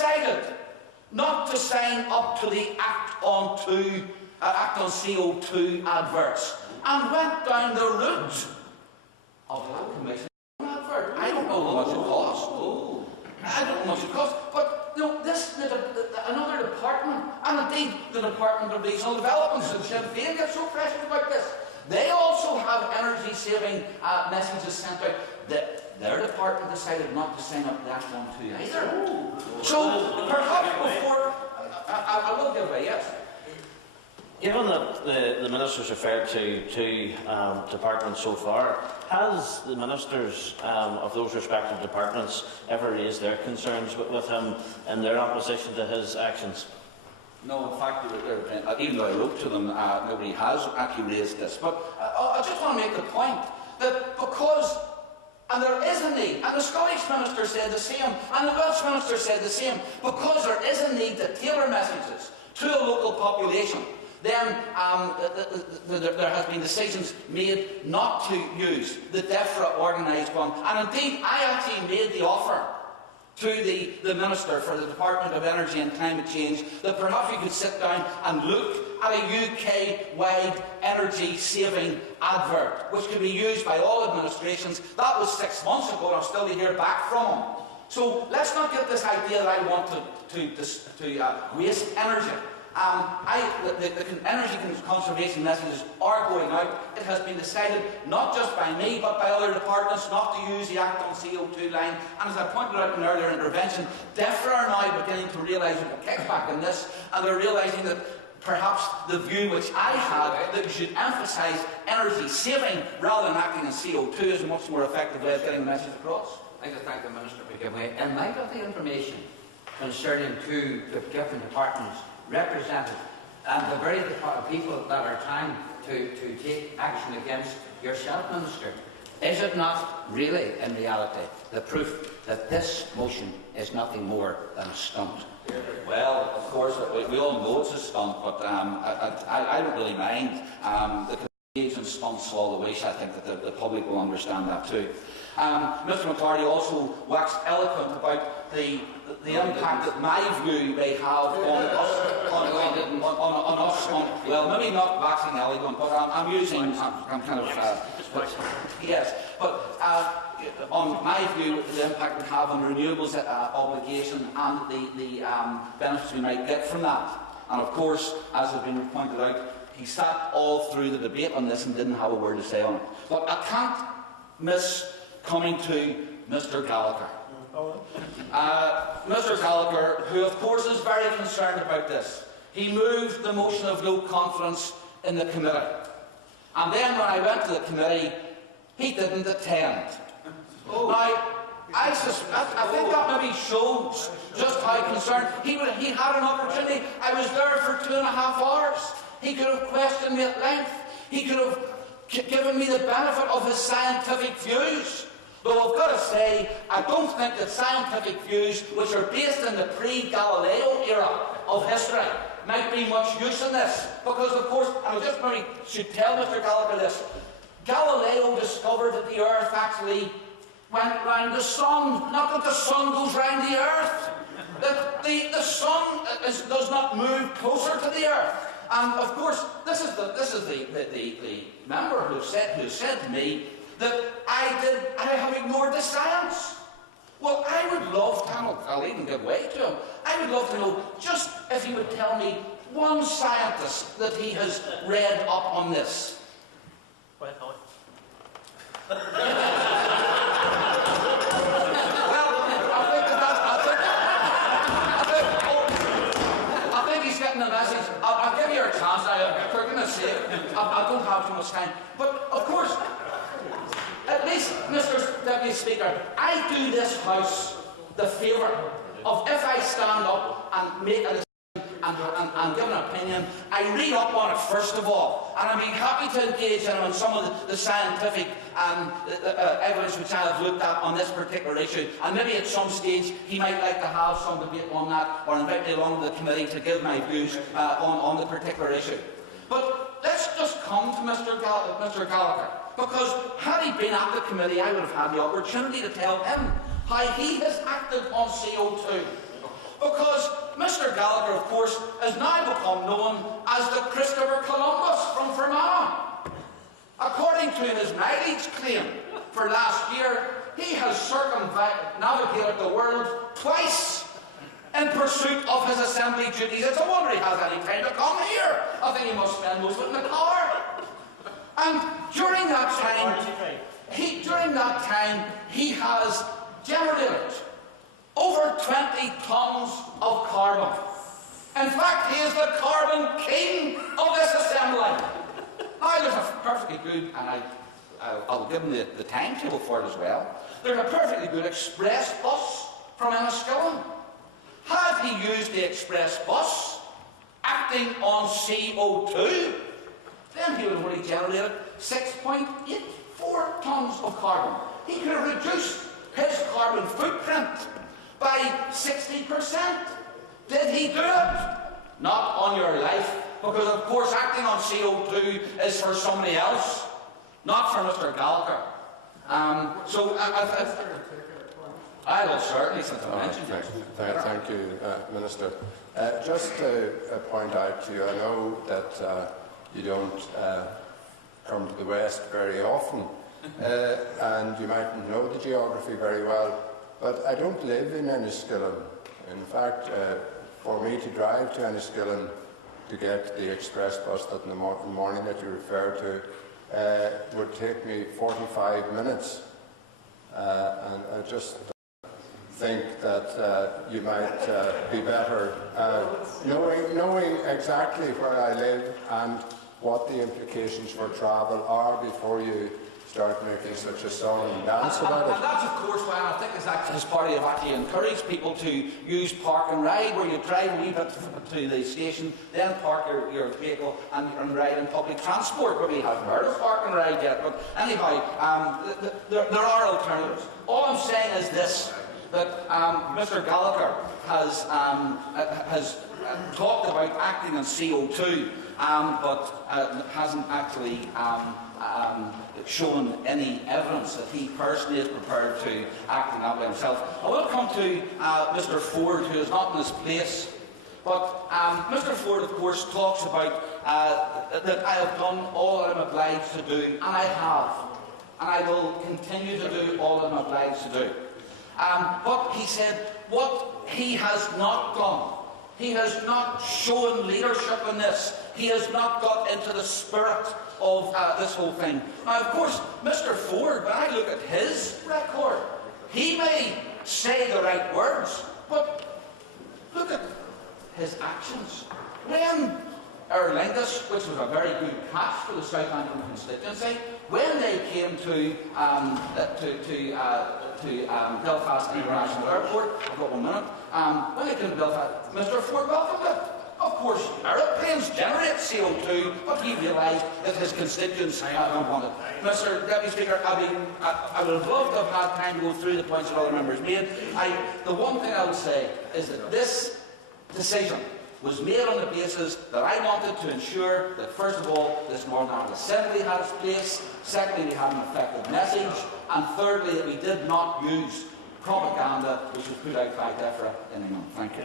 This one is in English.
decided not to sign up to the Act on CO2 adverts and went down the route of a commission advert. I don't know how much it costs. I don't know how much it costs, but you know, another department, and indeed the Department of Regional Development and Sinn Féin get so precious about this. They also have energy-saving messages sent out. Their department decided not to sign up to that one too either. So perhaps before I will give away, yes. Given that the Minister's referred to two departments so far, has the Ministers of those respective departments ever raised their concerns with him in their opposition to his actions? No, in fact, even though I wrote to them, nobody has actually raised this. But I just want to make the point that because, and there is a need, and the Scottish Minister said the same, and the Welsh Minister said the same, because there is a need to tailor messages to a local population, then there has been decisions made not to use the DEFRA organised one. And indeed, I actually made the offer to the Minister for the Department of Energy and Climate Change that perhaps we could sit down and look at a UK-wide energy-saving advert, which could be used by all administrations. That was 6 months ago, and I'm still to hear back from him. So let's not get this idea that I want to waste energy. The energy conservation messages are going out. It has been decided, not just by me, but by other departments, not to use the Act on CO2 line. And as I pointed out in an earlier intervention, DEFRA are now beginning to realise the kickback in this, and they're realising that perhaps the view which I had, that we should emphasise energy saving rather than acting on CO2, is a much more effective way of getting the message across. I'd like to thank the Minister for giving me, in light of the information concerning two different departments represented, and the very people that are trying to take action against yourself, Minister, is it not really, in reality, the proof that this motion is nothing more than a stunt? Well, of course, we all know it's a stunt, but I don't really mind. The engage in stunts all the wish. I think that the public will understand that too. Mr McCarthy also waxed eloquent about the impact that my view may have on us, well, maybe not waxing eloquent, but I'm using, I'm kind of, yes, but on my view, the impact it would have on renewables obligation and the benefits we might get from that. And of course, as has been pointed out, he sat all through the debate on this and didn't have a word to say on it. But I can't miss coming to Mr Gallagher. Mr Gallagher, who of course is very concerned about this. He moved the motion of no confidence in the committee. And then when I went to the committee, he didn't attend. Now, I think that maybe shows just how concerned he had an opportunity. I was there for 2.5 hours. He could have questioned me at length. He could have given me the benefit of his scientific views. Though I've got to say, I don't think that scientific views, which are based in the pre-Galileo era of history, might be much use in this. Because, of course, and I just maybe should tell Mr Gallagher this, Galileo discovered that the Earth actually went round the Sun, not that the Sun goes round the Earth. That the Sun does not move closer to the Earth. And, of course, this is the member who said to me that I have ignored the science. Well, I would love to, I'll even give way to him, I would love to know just if he would tell me one scientist that he has read up on this. Well, I think he's getting the message. I'll give you a chance. For goodness sake, I don't have too much time. But, of course, at least, Mr Deputy Speaker, I do this House the favour of, if I stand up and make a decision and give an opinion, I read up on it first of all, and I'd be happy to engage in on some of the scientific evidence which I have looked at on this particular issue, and maybe at some stage he might like to have some debate on that, or invite me along to the committee to give my views on the particular issue. But let's just come to Mr Gallagher. Because had he been at the committee, I would have had the opportunity to tell him how he has acted on CO2. Because Mr Gallagher, of course, has now become known as the Christopher Columbus from Fermanagh. According to his mileage claim for last year, he has circumnavigated the world twice in pursuit of his assembly duties. It's a wonder he has any time to come here. I think he must spend most of it in the car. And during that time, he has generated over 20 tons of carbon. In fact, he is the carbon king of this assembly. Now, there's a perfectly good, and I'll give him the timetable for it as well. There's a perfectly good express bus from Enniskillen. Had he used the express bus acting on CO2, then he would have only generated 6.84 tons of carbon. He could have reduced his carbon footprint by 60%. Did he do it? Not on your life, because of course acting on CO2 is for somebody else, not for Mr Gallagher. I will certainly, since I mentioned it. Thank you, Minister. Just to point out to you, I know that you don't come to the West very often, and you mightn't know the geography very well, but I don't live in Enniskillen. In fact, for me to drive to Enniskillen to get the express bus that in the morning that you referred to would take me 45 minutes. And I just think that you might be better knowing exactly where I live and what the implications for travel are before you start making such a song and dance about it. And that's of course why I think his party have actually encouraged people to use park and ride, where you drive a wee bit to the station, then park your vehicle and ride in public transport. But we haven't heard of park and ride yet. But anyhow, there are alternatives. All I'm saying is this, that Mr Gallagher has talked about acting on CO2, but hasn't actually shown any evidence that he personally is prepared to act in that way himself. I will come to Mr Ford, who is not in his place, but Mr Ford, of course, talks about that I have done all I'm obliged to do, and I have, and I will continue to do all I'm obliged to do. But he said, what he has not done, he has not shown leadership in this. He has not got into the spirit of this whole thing. Now, of course, Mr Ford, when I look at his record, he may say the right words, but look at his actions. When Aer Lingus, which was a very good catch for the Southampton constituency, when they came to Belfast International Airport, I've got 1 minute, when they came to Belfast, Mr Ford welcomed it. Of course, aeroplanes generate CO2, but he realised that his constituents don't want it. Mr Deputy Speaker, I would have loved to have had time to go through the points that other members made. The one thing I would say is that this decision was made on the basis that I wanted to ensure that, first of all, this Northern Ireland Assembly had its place, secondly, we had an effective message, and thirdly, that we did not use propaganda which was put out by DEFRA in England. Thank you.